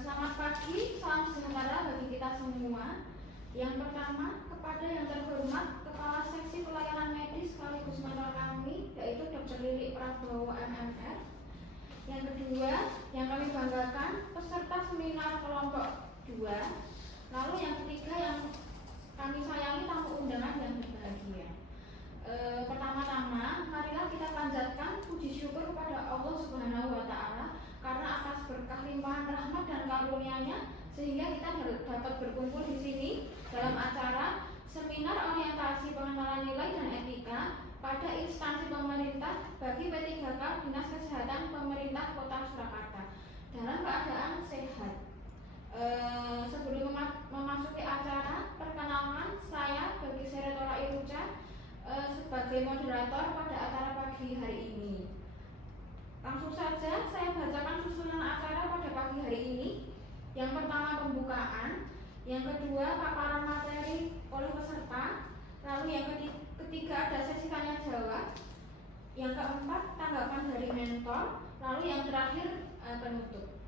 Selamat pagi, salam sejahtera bagi kita semua. Yang pertama, kepada yang terhormat Kepala Seksi Pelayanan Medis sekaligus mentor kami, yaitu Dr. Lili Prabowo MMR. Yang kedua, yang kami banggakan peserta seminar kelompok 2. Lalu yang ketiga, yang kami sayangi tamu undangan yang berbahagia. Pertama-tama, marilah kita panjatkan puji syukur kepada Allah Subhanahu wa Ta'ala karena atas berkah limpahan rahmat dan karunia-Nya sehingga kita dapat berkumpul di sini dalam acara seminar orientasi pengenalan nilai dan etika pada instansi pemerintah bagi P3K Dinas Kesehatan Pemerintah Kota Surakarta dalam keadaan sehat. Sebelum memasuki acara, perkenalkan saya Bagi Seretora Iruca sebagai moderator pada acara pagi hari ini. Langsung saja saya bacakan susunan acara pada pagi hari ini. Yang pertama pembukaan, yang kedua paparan materi oleh peserta, lalu yang ketiga ada sesi tanya jawab, yang keempat tanggapan dari mentor, lalu yang terakhir penutup.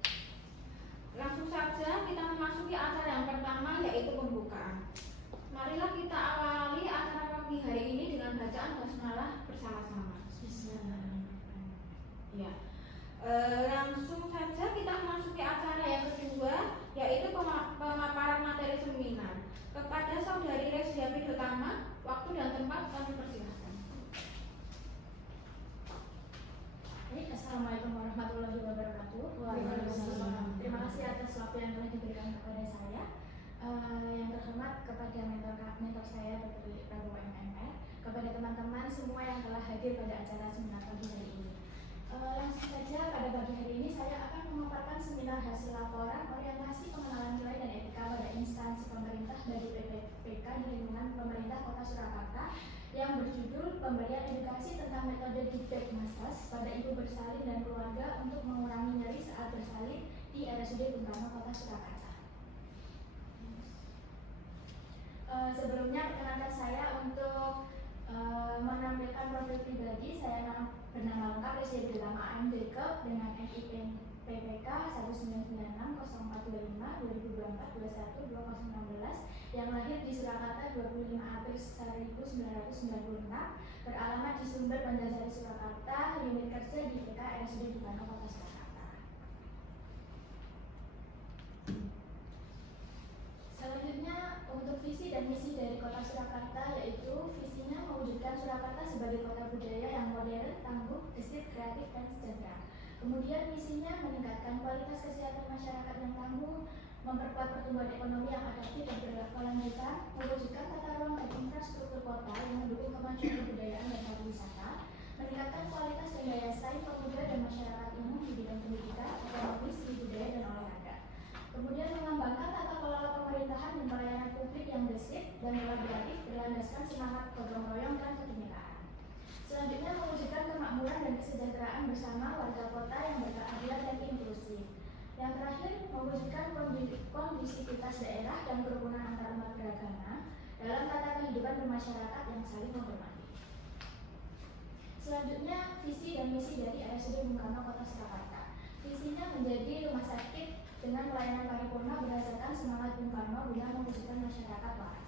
Langsung saja kita memasuki acara yang pertama, yaitu pembukaan. Marilah kita awali acara pagi hari ini dengan bacaan basmalah bersama-sama. Ya. Langsung saja kita memasuki acara yang kedua, yaitu pemaparan materi seminar. Kepada Saudari Resia Pidotama, waktu dan tempat kami persilahkan. Assalamualaikum warahmatullahi wabarakatuh. Waalaikumsalam. Terima kasih atas waktu yang telah diberikan kepada saya. Yang terhormat kepada mentor saya Dr. Lili Prabowo MMR, kepada teman-teman semua yang telah hadir pada acara seminar pagi hari ini. Langsung saja pada pagi hari ini saya akan memaparkan seminar hasil laporan orientasi pengenalan nilai dan etika pada instansi pemerintah dari PPK di lingkungan pemerintah Kota Surakarta yang berjudul pemberian edukasi tentang metode diagnosis pada ibu bersalin dan keluarga untuk mengurangi nyeri saat bersalin di RSUD Bung Karno Kota Surakarta. Sebelumnya perkenalkan saya untuk menampilkan profil pribadi. Saya bernama lengkap Resia Pidotama AMDK dengan NIK PPK 1996-0425-2024-21-2016 yang lahir di Surakarta 25 April 1996, beralamat di Sumber Banjarsari Surakarta, unit kerja di PK RSUD Bung Karno Kota Surakarta. Selanjutnya untuk visi dan misi dari Kota Surakarta, yaitu visinya mewujudkan Surakarta sebagai kota budaya yang modern, tangguh, gesit, kreatif, dan sejahtera. Kemudian misinya meningkatkan kualitas kesehatan masyarakat yang tangguh, memperkuat pertumbuhan ekonomi yang adaptif dan berkelanjutan, mewujudkan tata ruang dan infrastruktur kota yang mendukung kemajuan kebudayaan dan pariwisata, meningkatkan kualitas dan daya saing pemuda dan masyarakat umum di bidang pendidikan, ekonomi, seni budaya, dan olahraga. Kemudian mengembangkan tata kelola pemerintahan dan pelayanan publik yang gesit dan kolaboratif berlandaskan semangat gotong royong dan kebinekaan. Selanjutnya mewujudkan kemakmuran dan kesejahteraan bersama warga kota yang berkeadilan dan inklusif. Yang terakhir mewujudkan kondisivitas daerah dan kerukunan antarumat beragama dalam tata kehidupan bermasyarakat yang saling menghormati. Selanjutnya visi dan misi dari RSUD Bung Karno Kota Surakarta. Visinya menjadi rumah sakit dengan pelayanan paripurna berdasarkan semangat Bung Karno guna mewujudkan masyarakat waras.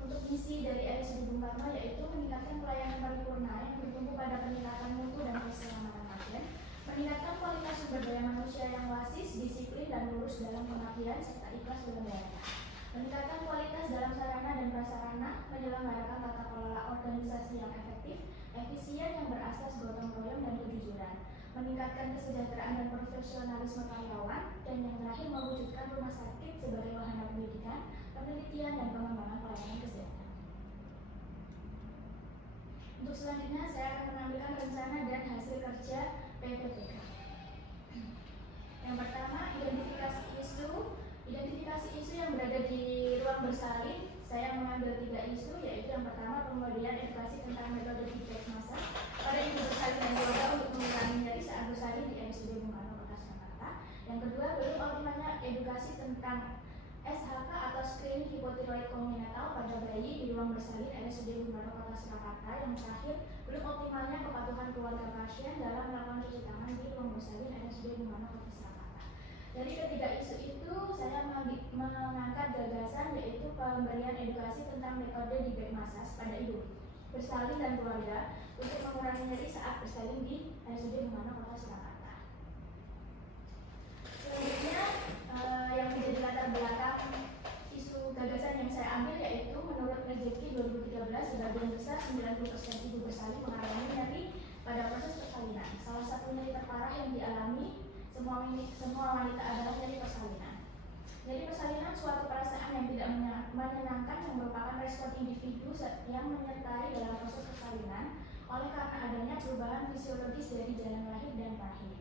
Untuk misi dari RSUD Bung Karno yaitu meningkatkan pelayanan paripurna yang bertumpu pada peningkatan mutu dan keselamatan pasien, meningkatkan kualitas sumber daya manusia yang wasis, disiplin, dan lurus dalam pengabdian serta ikhlas berlembaga, meningkatkan kualitas dalam sarana dan prasarana, menyelenggarakan tata kelola organisasi yang efektif, efisien yang berasas gotong royong dan kejujuran, meningkatkan kesejahteraan dan profesionalisme karyawan, dan yang terakhir mewujudkan rumah sakit sebagai wahana pendidikan, penelitian, dan pengembangan pelayanan kesehatan. Untuk selanjutnya saya akan menampilkan rencana dan hasil kerja PPPK. Yang pertama, identifikasi isu yang berada di ruang bersalin. Saya mengambil 3 isu, yaitu yang pertama pemberian edukasi tentang metode diagnosis pada ibu bersalin dan keluarga untuk mengurangi nyeri saat bersalin di RSUD Bung Karno Kota Surakarta. Yang kedua, belum optimalnya edukasi tentang SHK atau screening hipotiroid kongenital pada bayi di ruang bersalin RSUD Bung Karno Kota Surakarta. Yang terakhir, belum optimalnya kepatuhan keluarga pasien pasien dalam melakukan cuci tangan di ruang bersalin RSUD Bung Karno Kota Surakarta. Dari ketiga isu itu, saya mengangkat gagasan yaitu pemberian edukasi tentang metode debate massage pada ibu bersalin dan keluarga untuk mengurangi nyeri saat bersalin di RSUD Bung Karno Kota Surakarta. Selanjutnya, yang menjadi latar belakang isu gagasan yang saya ambil yaitu menurut Rezeki 2013, sebagian besar 90% ibu bersalin mengalami nyeri pada proses persalinan. Salah satu nyeri terparah yang dialami semua wanita adalah nyeri persalinan. Nyeri persalinan suatu perasaan yang tidak menyenangkan yang merupakan respon individu yang menyertai dalam proses persalinan oleh karena adanya perubahan fisiologis dari jalan lahir dan rahim.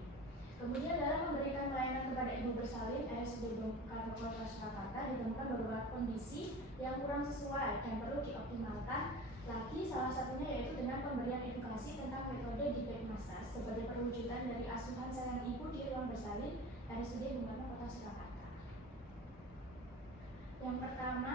Kemudian dalam memberikan pelayanan kepada ibu bersalin RSUD Bung Karno Kota Surakarta ditemukan beberapa kondisi yang kurang sesuai dan perlu dioptimalkan lagi, salah satunya yaitu dengan pemberian edukasi tentang metode debate massage sebagai perwujudan dari asuhan sayang ibu di ruang bersalin RSUD Bung Karno Kota Surakarta. Yang pertama,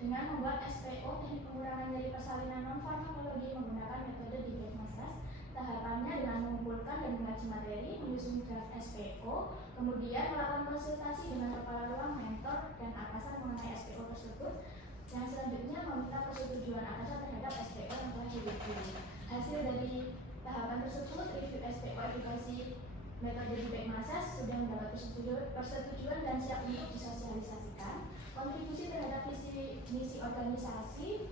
dengan membuat SPO teknik pengurangan nyeri persalinan non farmakologi menggunakan metode debate massage. Tahapannya dengan mengumpulkan dan mengaji materi, menyusun draft SPO, kemudian melakukan konsultasi dengan kepala ruang, mentor, dan atasan mengenai SPO tersebut. Yang selanjutnya meminta persetujuan atasan terhadap SPO yang telah direview. Hasil dari tahapan tersebut, review SPO edukasi metode debate massage sudah mendapat persetujuan dan siap untuk disosialisasikan. Kontribusi terhadap visi misi organisasi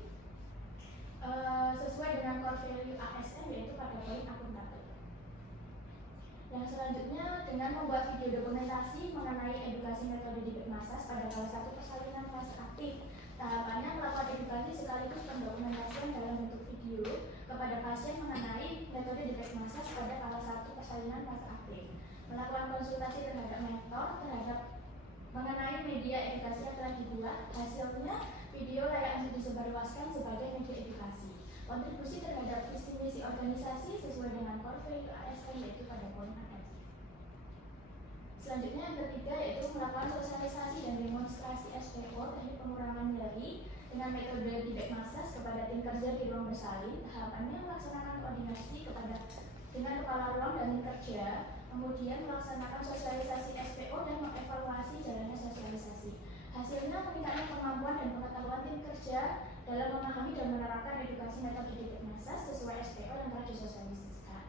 sesuai dengan core value ASN yaitu pada poin akuntabel. Yang selanjutnya dengan membuat video dokumentasi mengenai edukasi metode debate massage pada salah satu persalinan fase aktif. Tahapannya melakukan edukasi sekaligus pendokumentasian dalam bentuk video kepada pasien mengenai metode debate massage pada salah satu persalinan fase aktif. Melakukan konsultasi terhadap mentor terhadap mengenai media edukasi yang telah dibuat. Hasilnya video layak untuk disebarluaskan sebagai media edukasi. Kontribusi terhadap visi misi organisasi sesuai dengan core value ASN yaitu pada poin ASN. Selanjutnya yang ketiga yaitu melakukan sosialisasi dan demonstrasi SPO teknik pengurangan nyeri dengan metode debate massage kepada tim kerja di ruang bersalin. Tahapannya melaksanakan koordinasi dengan kepala ruang dan tim kerja, kemudian melaksanakan sosialisasi SPO dan mengevaluasi jalannya sosialisasi. Hasilnya meningkatnya kemampuan dan pengetahuan tim kerja dalam memahami dan menerapkan edukasi metode debate massage sesuai SPO yang telah disosialisasikan.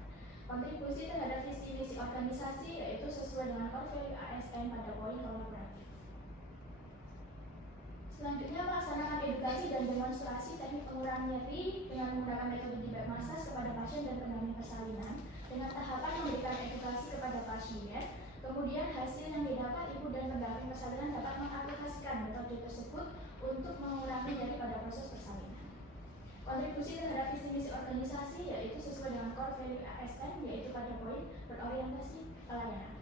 Kontribusi terhadap visi misi organisasi yaitu sesuai dengan core value ASN pada poin kolaboratif. Selanjutnya melaksanakan edukasi dan demonstrasi teknik pengurangan nyeri dengan menggunakan metode debate massage kepada pasien dan pendamping persalinan dengan tahapan memberikan edukasi kepada pasien. Kemudian hasil yang didapat ibu dan pendamping persalinan dapat mengaplikasikan metode tersebut untuk mengurangi nyeri pada proses persalinan. Kontribusi terhadap visi misi organisasi yaitu sesuai dengan core value ASN yaitu pada poin berorientasi pelayanan.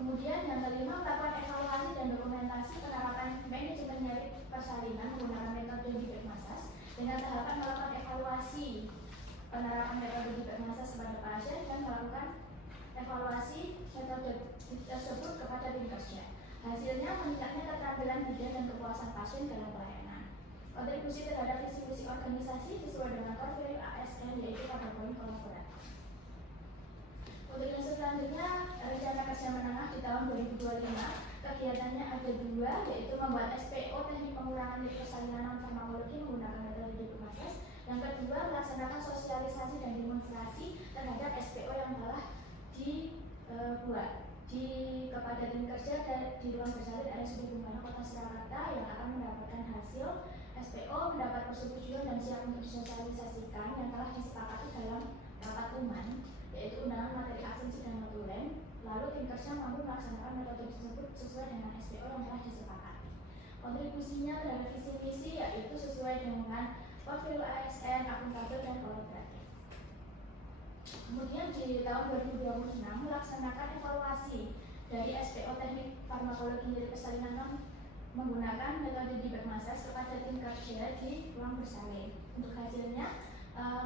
Kemudian yang kelima melakukan evaluasi dan dokumentasi penerapan manajemen nyeri persalinan menggunakan metode debate massage dengan tahapan melakukan evaluasi penerapan metode debate massage kepada pasien dan melakukan evaluasi metode tersebut kepada tim kerja. Hasilnya meningkatnya keterampilan bidan dan kepuasan pasien dalam pelayanan. Kontribusi terhadap visi misi organisasi sesuai dengan core value ASN yaitu pada poin kolaboratif. Untuk yang selanjutnya, rencana kerja menengah di tahun 2025 kegiatannya ada dua, yaitu membuat SPO teknik pengurangan nyeri persalinan non farmakologi menggunakan metode debate massage. Yang kedua, melaksanakan sosialisasi dan demonstrasi terhadap SPO yang telah dibuat kepada tim kerja di ruang bersalin RSUD Bung Karno Kota Surakarta yang akan mendapatkan hasil SPO mendapat persetujuan dan siap untuk disosialisasikan yang telah disepakati dalam rapat UMAN yaitu undangan materi asumsi dan notulen. Lalu tim kerja mampu melaksanakan metode tersebut sesuai dengan SPO yang telah disepakati. Kontribusinya terhadap visi misi yaitu sesuai dengan profil ASN, akuntabel dan kolaboratif. Kemudian di tahun 2026 melaksanakan evaluasi dari SPO teknik farmakologi nyeri persalinan non menggunakan metode debate massage kepada tim kerja di ruang bersalin. Untuk hasilnya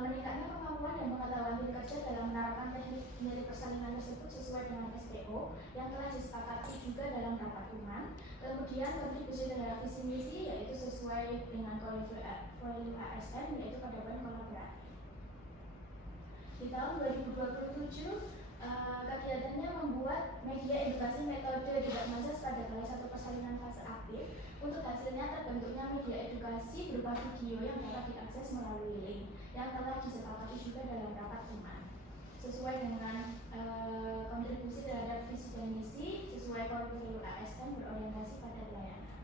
meningkatnya kemampuan dan pengetahuan tim kerja dalam menerapkan teknik nyeri persalinan tersebut sesuai dengan SPO yang telah disepakati juga dalam rapat UMAN. Kemudian kontribusi terhadap visi misi yaitu sesuai dengan core value ASN yaitu pada poin kolaboratif. tahun 2027 kegiatannya membuat media edukasi metode debat massas pada kelas 1 persalinan fase aktif. Untuk hasilnya terbentuknya media edukasi berupa video yang dapat diakses melalui link yang telah disepakati juga dalam rapat teman. Sesuai dengan kontribusi terhadap visi dan misi sesuai core value ASN berorientasi pada pelayanan.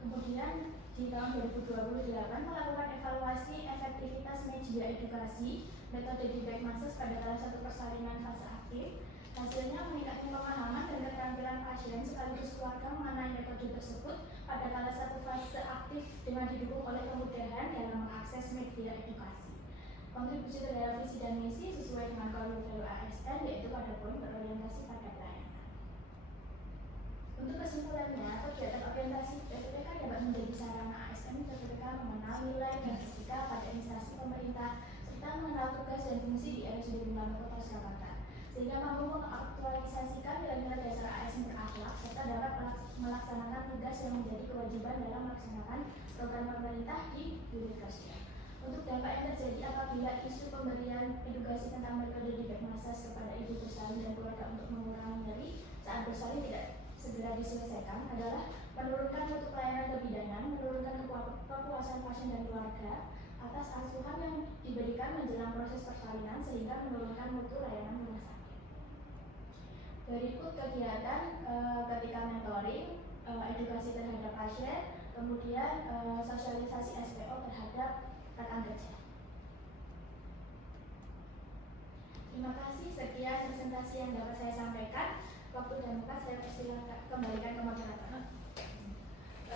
Kemudian di tahun 2028 melakukan evaluasi efektivitas media edukasi metode debate massas pada kelas 1 persalinan fase aktif. Hasilnya meningkatkan pemahaman dan keterampilan pasien sekaligus keluarga mengenai metode tersebut pada kelas 1 fase aktif dengan didukung oleh kemudahan dalam mengakses media edukasi. Kontribusi terhadap visi dan misi sesuai dengan core value ASN yaitu pada poin berorientasi pada pelayanan. Untuk kesimpulannya, kegiatan orientasi PPPK dapat menjadi sarana ASN PPPK mengenal nilai dan etika pada instansi pemerintah serta mengenal tugas dan fungsi di RSUD Bintang Kota Surakarta, sehingga mampu mengaktualisasikan nilai-nilai dasar ASN berakhlak serta dapat melaksanakan tugas yang menjadi kewajiban dalam melaksanakan program pemerintah di unit kerja. Untuk dampak yang terjadi apabila isu pemberian edukasi tentang metode debate massas kepada ibu bersalin dan keluarga untuk mengurangi nyeri saat bersalin tidak segera diselesaikan adalah menurunkan mutu pelayanan kebidanan, menurunkan kepuasan pasien dan keluarga atas asuhan yang diberikan menjelang proses persalinan sehingga menurunkan mutu layanan rumah sakit. Berikut kegiatan ketika mentoring, edukasi terhadap pasien, kemudian sosialisasi SPO terhadap rekan kerja. Terima kasih, sekian presentasi yang dapat saya sampaikan. Waktu dan tempat saya persilakan kembalikan ke moderator.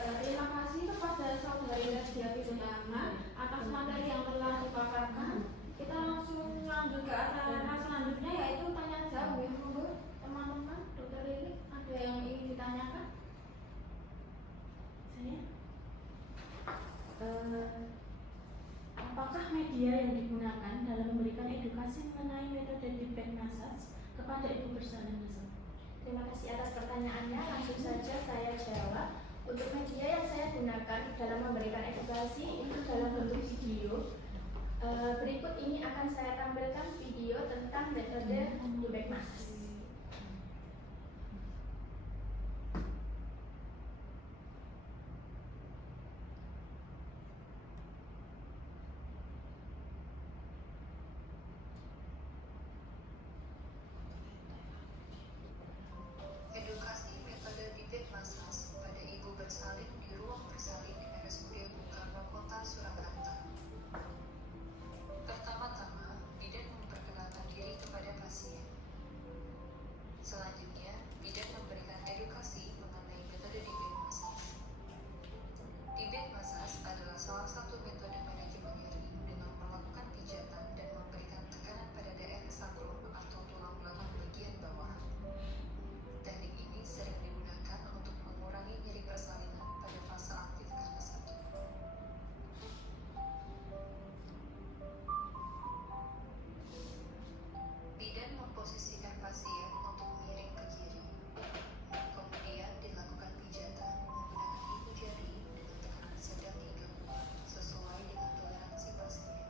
Terima kasih kepada Saudari Nadia Pidana atas materi yang telah dipaparkan. Kita langsung lanjut ke acara selanjutnya yaitu tanya jawab. Ya, monggo teman-teman, Dokter Lili, ada yang ingin ditanyakan? Saya? Apakah media yang digunakan dalam memberikan edukasi mengenai metode debate massas kepada ibu bersalin? Terima kasih atas pertanyaannya. Langsung saja saya jawab. Untuk media yang saya gunakan dalam memberikan edukasi itu dalam bentuk video. Berikut ini akan saya tampilkan video tentang metode debate massas. Edukasi metode debate massas pada ibu bersalin di ruang bersalin RSUD Bung Karno Kota Surakarta. Pertama-tama, bidan memperkenalkan diri kepada pasien. Selanjutnya, bidan memberikan edukasi mengenai metode debate massas. Debate massas adalah salah satu metode manajemen nyeri dengan melakukan pijatan dan memberikan tekanan pada daerah sakrum atau tulang belakang bagian bawah. Teknik ini sering digunakan untuk mengurangi nyeri persalinan pada fase aktif kelas 1. Bidan memposisikan pasien untuk miring ke kiri. Kemudian dilakukan pijatan menggunakan ibu jari dengan tekanan sedang hingga kuat sesuai dengan toleransi pasien.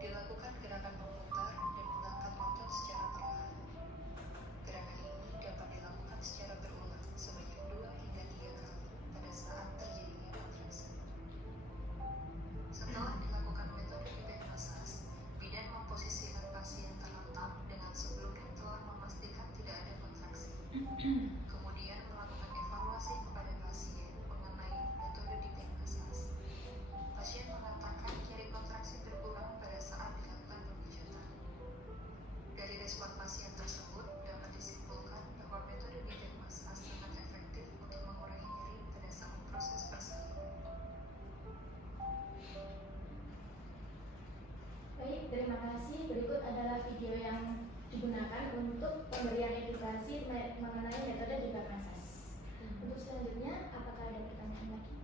Dilakukan gerakan memutar dan mengangkat otot secara perlahan. Gerakan ini dapat dilakukan secara berulang sebanyak 2 hingga 3 kali pada saat terjadinya kontraksi. Setelah dilakukan metode debate massas, bidan memposisikan pasien terlentang dengan sebelumnya telah memastikan tidak ada kontraksi. Kemudian melakukan evaluasi kepada pasien mengenai metode debate massas. Pasien mengatakan nyeri kontraksi berkurang pada saat dilakukan pemijatan. Dari respon pasien tersebut dapat disimpulkan bahwa metode debate massas sangat efektif untuk mengurangi nyeri pada saat proses persalinan. Baik, terima kasih. Berikut adalah video yang digunakan untuk pemberian edukasi mengenai metode debate massas. Untuk selanjutnya, apakah ada pertanyaan lagi?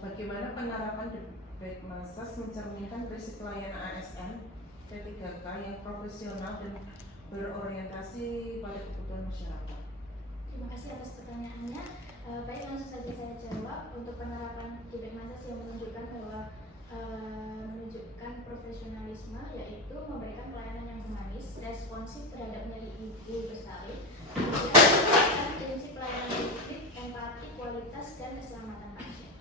Bagaimana penerapan debate massas mencerminkan prinsip pelayanan ASN P3K yang profesional dan berorientasi pada kebutuhan masyarakat? Terima kasih atas pertanyaannya. Baik, langsung saja saya jawab. Untuk penerapan debate massas yang menunjukkan bahwa menunjukkan responsif terhadap nyeri ibu bersalin. Kemudian prinsip pelayanan publik, empati, kualitas, dan keselamatan pasien.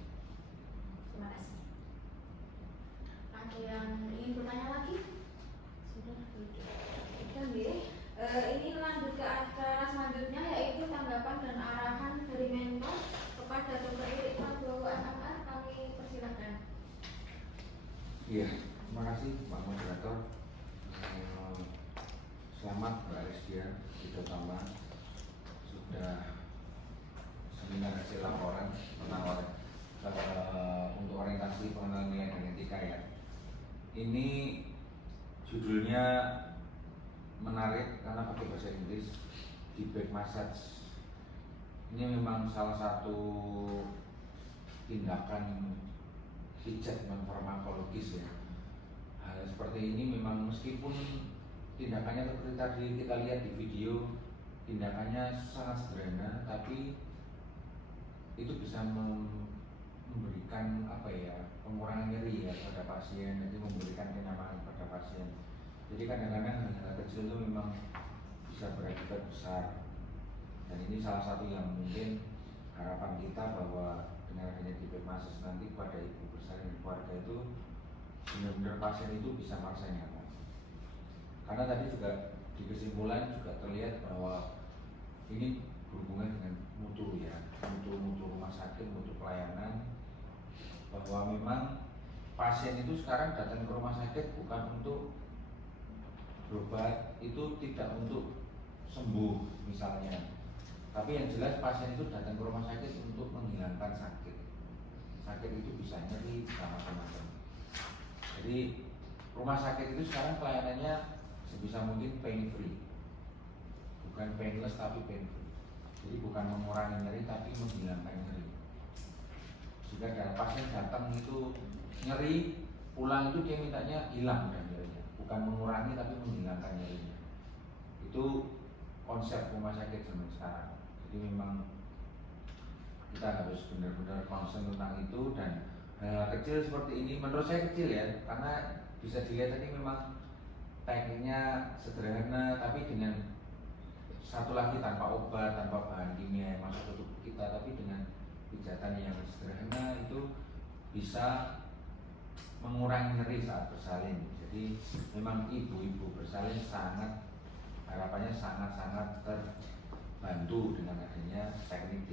Terima kasih. Ada yang ingin bertanya lagi? Sudah nggih. Ini lanjut ke acara selanjutnya, yaitu tanggapan dan arahan dari Mentor kepada Dr. Irik Prabowo MMR. Kami persilakan. Iya, terima kasih Pak Moderator. Selamat Mbak Rizdia Utama sudah seminar hasil laporan tentang untuk orientasi pengenalan nilai dan etika ya. Ini judulnya menarik karena pakai bahasa Inggris, feedback massage. Ini memang salah satu tindakan pijat non farmakologis ya. Hal seperti ini memang meskipun tindakannya seperti tadi kita lihat di video, tindakannya sangat sederhana, tapi itu bisa memberikan pengurangan nyeri ya pada pasien, jadi memberikan kenyamanan pada pasien. Jadi kadang-kadang hal-hal kecil itu memang bisa berakibat besar, dan ini salah satu yang mungkin harapan kita bahwa dengan adanya feedback massage nanti pada ibu bersalin dan keluarga itu benar-benar pasien itu bisa merasa nyaman. Karena tadi juga di kesimpulan juga terlihat bahwa ini berhubungan dengan mutu ya, mutu rumah sakit, mutu pelayanan, bahwa memang pasien itu sekarang datang ke rumah sakit bukan untuk berobat, itu tidak untuk sembuh misalnya, tapi yang jelas pasien itu datang ke rumah sakit untuk menghilangkan sakit. Sakit itu bisa nyeri, bisa macam-macam. Jadi rumah sakit itu sekarang pelayanannya sebisa mungkin pain free, bukan painless tapi pain free. Jadi bukan mengurangi nyeri tapi menghilangkan nyeri. Jika ada pasien datang itu nyeri, pulang itu dia mintanya hilang dan nyerinya, bukan mengurangi tapi menghilangkan nyerinya. Itu konsep rumah sakit zaman sekarang. Jadi memang kita harus benar-benar concern tentang itu, dan hal kecil seperti ini menurut saya kecil ya, karena bisa dilihat tadi memang tekniknya sederhana, tapi dengan satu lagi tanpa obat, tanpa bahan kimia yang masuk ke tubuh kita, tapi dengan pijatan yang sederhana itu bisa mengurangi nyeri saat bersalin. Jadi memang ibu-ibu bersalin harapannya sangat terbantu dengan adanya teknik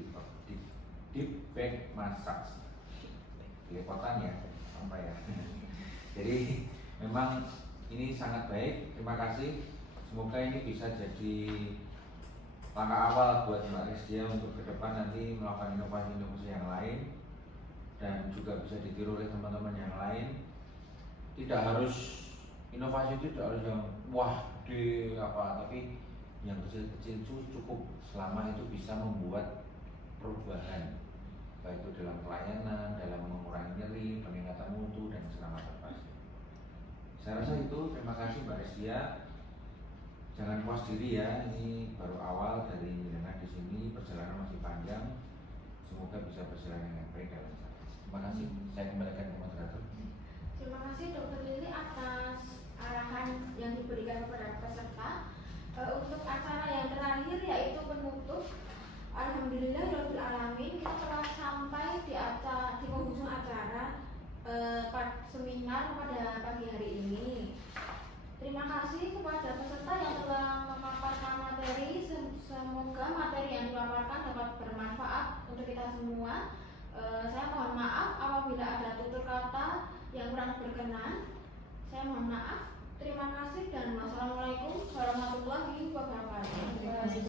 deep back massage. Lepotan ya, apa ya? Jadi memang ini sangat baik. Terima kasih. Semoga ini bisa jadi langkah awal buat Mbak Rizdia untuk ke depan nanti melakukan inovasi-inovasi yang lain, dan juga bisa ditiru oleh teman-teman yang lain. Tidak harus inovasi itu tidak harus yang wah gede apa, tapi yang kecil-kecil itu cukup selama itu bisa membuat perubahan, baik itu dalam pelayanan, dalam mengurangi nyeri, peningkatan mutu, dan keselamatan pasien. Saya rasa itu. Terima kasih Mbak Rizdia. Jangan puas diri ya, ini baru awal dari jenengan di sini, perjalanan masih panjang. Semoga bisa berjalan dengan baik dan lancar. Terima kasih. Saya kembalikan ke moderator. Terima kasih Dr. Lili atas arahan yang diberikan kepada peserta. Untuk acara yang terakhir yaitu penutup, alhamdulillahirabbil alamin, kita telah sampai di penghujung acara seminar pada pagi hari ini. Terima kasih kepada peserta yang telah memaparkan materi. Semoga materi yang dipaparkan dapat bermanfaat untuk kita semua. Saya mohon maaf apabila ada tutur kata yang kurang berkenan.